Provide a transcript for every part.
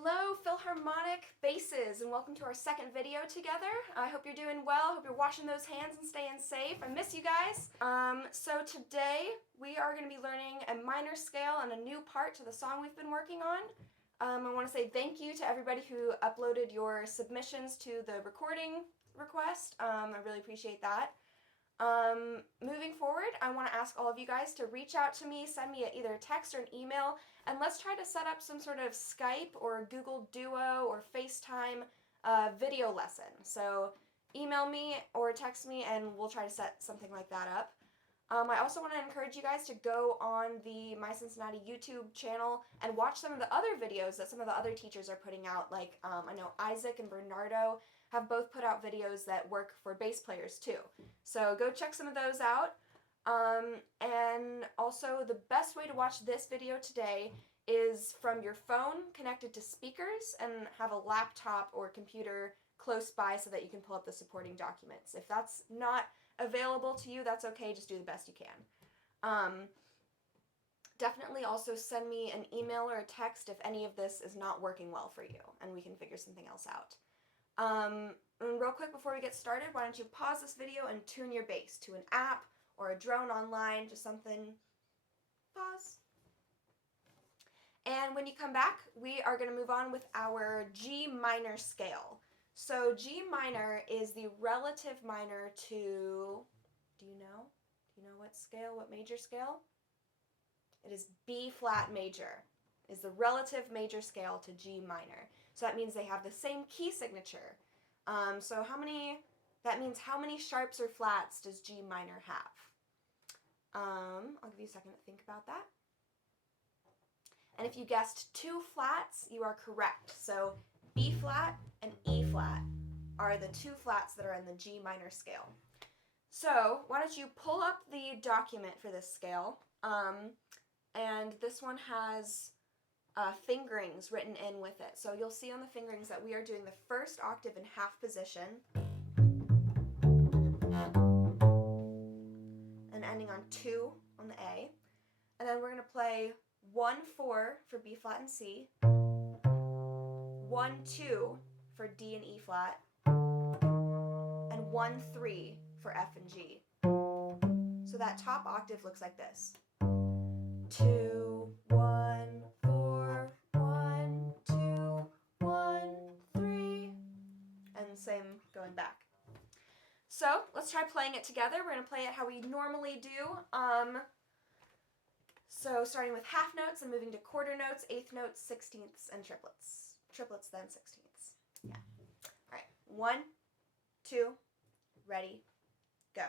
Hello, Philharmonic basses, and welcome to our second video together. I hope you're doing well. Hope you're washing those hands and staying safe. I miss you guys. So today we are going to be learning a minor scale and a new part to the song we've been working on. I want to say thank you to everybody who uploaded your submissions to the recording request. I really appreciate that. Moving forward, I want to ask all of you guys to reach out to me, send me either a text or an email, and let's try to set up some sort of Skype or Google Duo or FaceTime video lesson. So email me or text me and we'll try to set something like that up. I also want to encourage you guys to go on the My Cincinnati YouTube channel and watch some of the other videos that some of the other teachers are putting out. Like I know Isaac and Bernardo have both put out videos that work for bass players too. So go check some of those out. And also the best way to watch this video today is from your phone connected to speakers and have a laptop or computer close by so that you can pull up the supporting documents. If that's not available to you, that's okay, just do the best you can. Definitely also send me an email or a text if any of this is not working well for you and we can figure something else out. And real quick before we get started, why don't you pause this video and tune your bass to an app or a drone online, just something. Pause. And when you come back, we are going to move on with our G minor scale. So G minor is the relative minor to, do you know? Do you know what scale, what major scale? It is B flat major, is the relative major scale to G minor. So that means they have the same key signature. So that means how many sharps or flats does G minor have? I'll give you a second to think about that. And if you guessed 2 flats, you are correct. So B flat and E flat are the 2 flats that are in the G minor scale. So why don't you pull up the document for this scale, and this one has fingerings written in with it. So you'll see on the fingerings that we are doing the first octave in half position and ending on 2 on the A. And then we're going to play 1-4 for B flat and C, 1-2 for D and E flat, and 1-3 for F and G. So that top octave looks like this. 2, 1, 4, 1, 2, 1, 3, and same going back. So let's try playing it together. We're going to play it how we normally do. So starting with half notes and moving to quarter notes, eighth notes, sixteenths, and triplets. Triplets, then sixteenths. Yeah. All right. 1, 2, ready, go.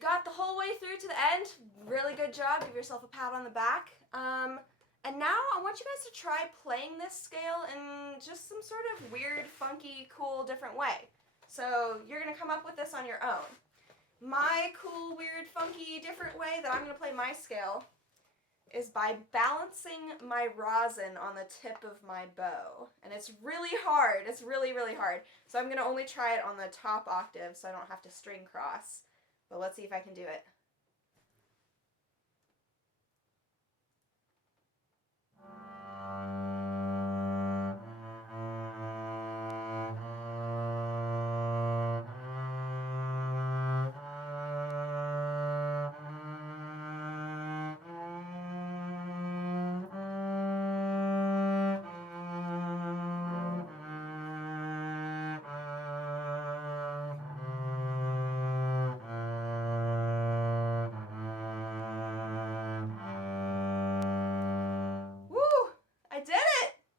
Got the whole way through to the end. Really good job. Give yourself a pat on the back. And now I want you guys to try playing this scale in just some sort of weird, funky, cool, different way. So you're going to come up with this on your own. My cool, weird, funky, different way that I'm going to play my scale is by balancing my rosin on the tip of my bow. And it's really hard. It's really, really hard. So I'm going to only try it on the top octave so I don't have to string cross. But let's see if I can do it.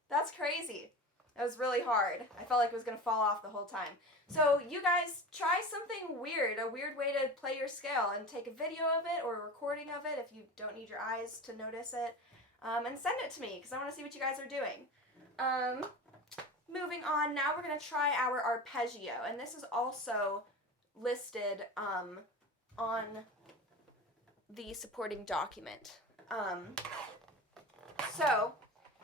That's crazy. That was really hard. I felt like it was going to fall off the whole time. So you guys try something weird, a weird way to play your scale, and take a video of it or a recording of it if you don't need your eyes to notice it, and send it to me because I want to see what you guys are doing. Moving on, now we're going to try our arpeggio, and this is also listed on the supporting document. So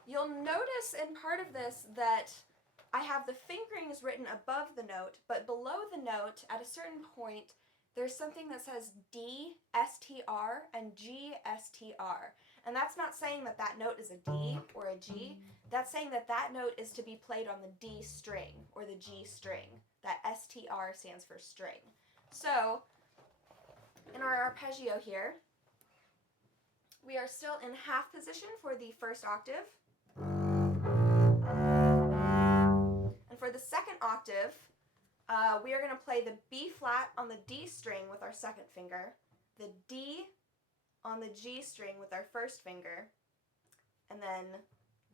you'll notice in part of this that I have the fingerings written above the note, but below the note, at a certain point, there's something that says D, STR, and G, STR. And that's not saying that that note is a D or a G. That's saying that that note is to be played on the D string or the G string. That STR stands for string. So, in our arpeggio here, we are still in half position for the first octave. And for the second octave, we are going to play the B flat on the D string with our second finger, the D on the G string with our first finger, and then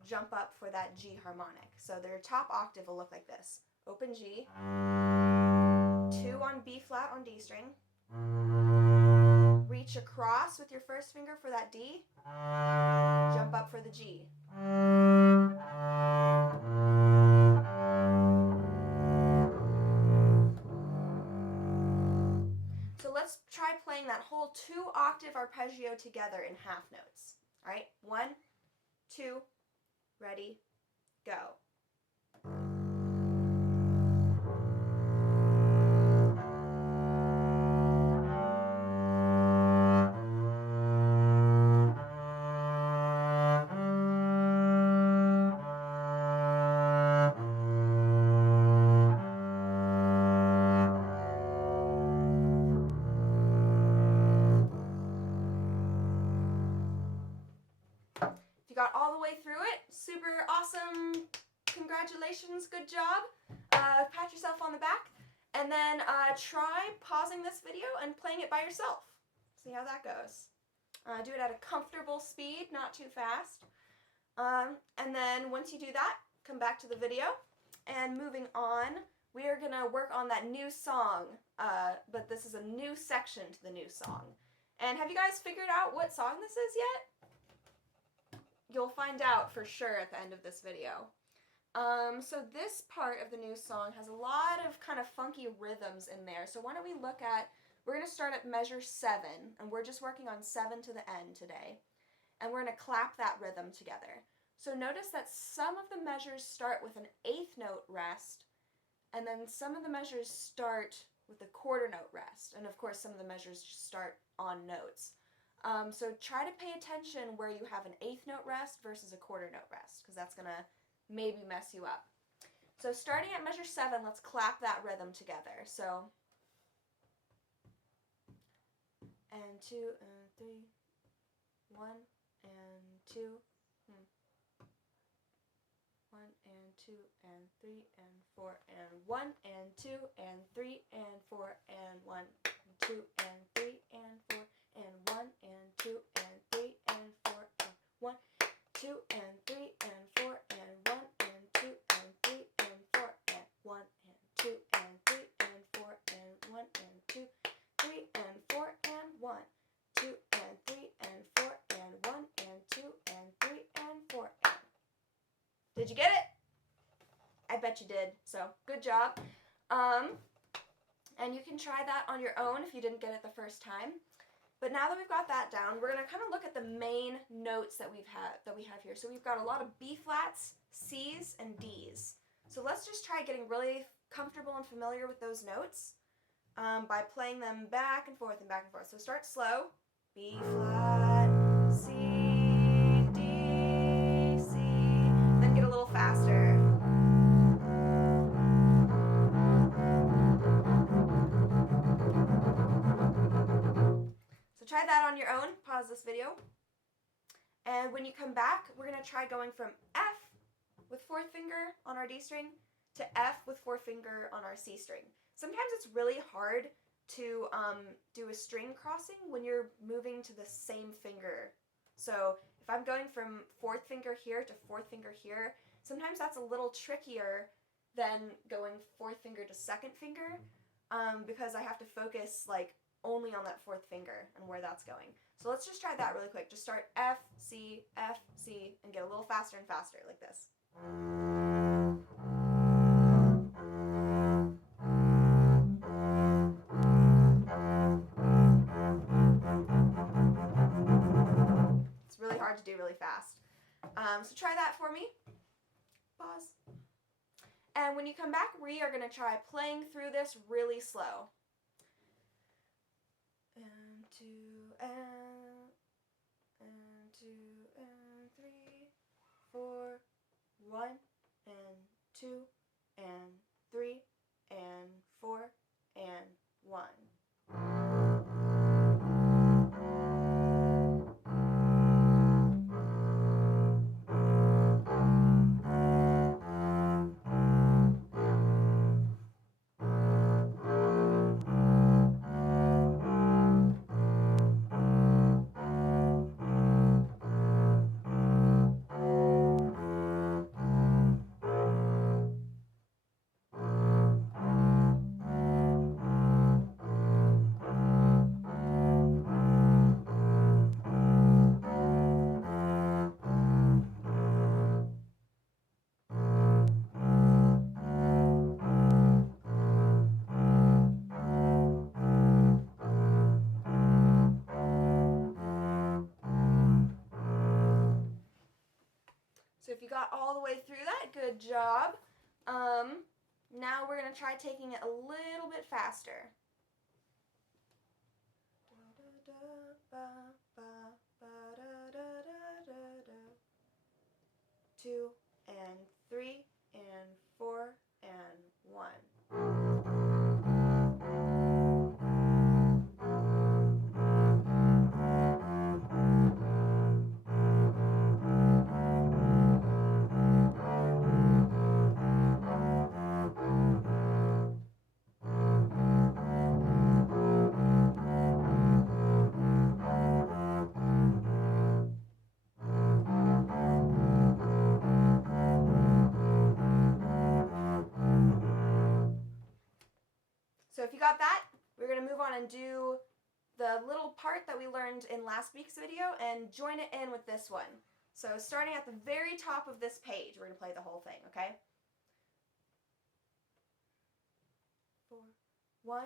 jump up for that G harmonic. So their top octave will look like this. Open G, 2 on B flat on D string, reach across with your first finger for that D, jump up for the G. So let's try playing that whole 2-octave arpeggio together in half notes. All right, 1, 2, ready, go. Got all the way through it. Super awesome. Congratulations. Good job. Pat yourself on the back. And then try pausing this video and playing it by yourself. See how that goes. Do it at a comfortable speed, not too fast. And then once you do that, come back to the video. And moving on, we are going to work on that new song. But this is a new section to the new song. And have you guys figured out what song this is yet? You'll find out for sure at the end of this video. So this part of the new song has a lot of kind of funky rhythms in there. So why don't we look at, we're going to start at measure 7, and we're just working on 7 to the end today. And we're going to clap that rhythm together. So notice that some of the measures start with an 8th note rest, and then some of the measures start with a quarter note rest. And of course some of the measures just start on notes. So try to pay attention where you have an 8th note rest versus a quarter note rest, because that's going to maybe mess you up. So starting at measure 7, let's clap that rhythm together. So, and 2, and 3, 1, and 2, 1, and 2, and 3, and 4, and 1, and 2, and 3, and 4, and 1, and 2, and 3, and 4, and 1, and 2, and 3, and 4, and 1, 2, and 3, and 4, and 1, and 2, and 3, and 4, and 1, and 2, and 3, and 4, and 1, and 2, 3, and 4, and 1, 2, and 3, and 4, and 1, and 2, and 3, and bet you did, so good job. And you can try that on your own if you didn't get it the first time. But now that we've got that down, we're going to kind of look at the main notes that we have here. So we've got a lot of B flats, C's, and D's. So let's just try getting really comfortable and familiar with those notes by playing them back and forth and back and forth. So start slow. B flat, C, D, C. Then get a little faster. So try that on your own. Pause this video. And when you come back, we're going to try going from F with fourth finger on our D string to F with fourth finger on our C string. Sometimes it's really hard to do a string crossing when you're moving to the same finger. So if I'm going from fourth finger here to fourth finger here, sometimes that's a little trickier than going fourth finger to second finger because I have to focus like only on that fourth finger and where that's going. So let's just try that really quick. Just start F, C, and get a little faster and faster like this. It's really hard to do really fast. So try that for me. Pause. And when you come back, we are going to try playing through this really slow. And 2, and 2, and 3, 4, 1, and 2, and 3, and 4, and 1. So if you got all the way through that, good job. Now we're going to try taking it a little bit faster. 2, and 3, and 4, and 1. So if you got that, we're going to move on and do the little part that we learned in last week's video and join it in with this one. So starting at the very top of this page, we're going to play the whole thing, okay? 4, 1,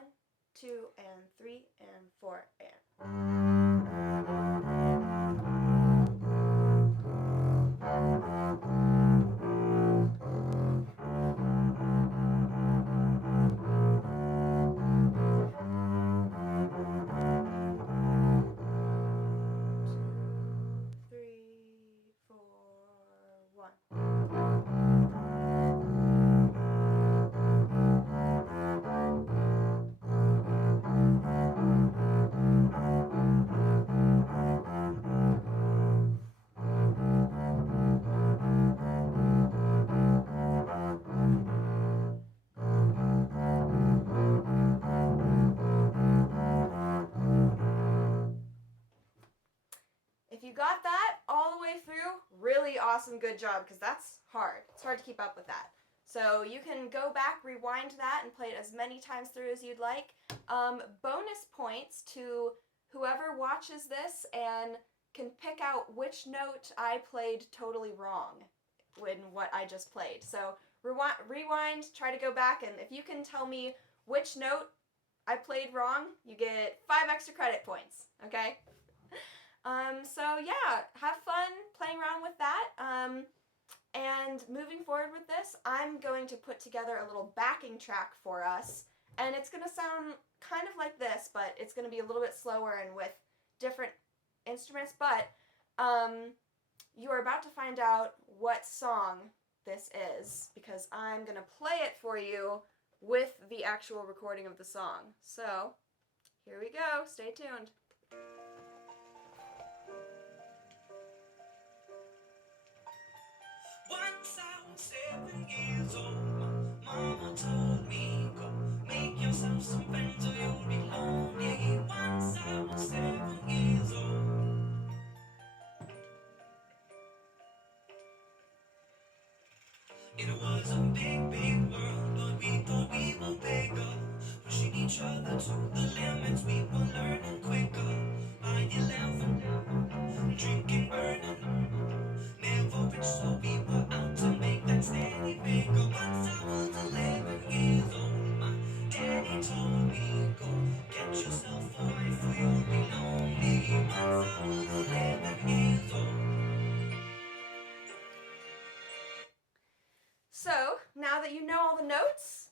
2, and 3, and 4, and... If you got that all the way through, really awesome, good job, because that's hard. It's hard to keep up with that. So you can go back, rewind that, and play it as many times through as you'd like. Bonus points to whoever watches this and can pick out which note I played totally wrong in what I just played. So rewind, try to go back, and if you can tell me which note I played wrong, you get 5 extra credit points, okay? So yeah, have fun playing around with that. And moving forward with this, I'm going to put together a little backing track for us, and it's going to sound kind of like this, but it's going to be a little bit slower and with different instruments, but you are about to find out what song this is, because I'm going to play it for you with the actual recording of the song. So, here we go. Stay tuned. Once I was 7 years old, my mama told me, go make yourself some friends or you'll be lonely. Once I was 7 years old. It was a big, big world, but we thought we were bigger. Pushing each other to the limits, we were learning quicker. By 11, drinking, burning. Never rich, so we were out to make that steady figure. Once I was 11 years old, my daddy told me, go get yourself a wife or you'll be lonely. Once I was 11 years old. So, now that you know all the notes,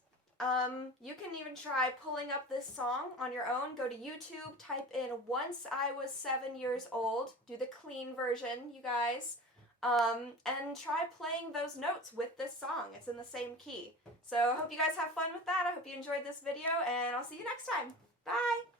you can even try pulling up this song on your own. Go to YouTube, type in Once I Was 7 Years Old, do the clean version, you guys, and try playing those notes with this song. It's in the same key. So I hope you guys have fun with that. I hope you enjoyed this video, and I'll see you next time. Bye!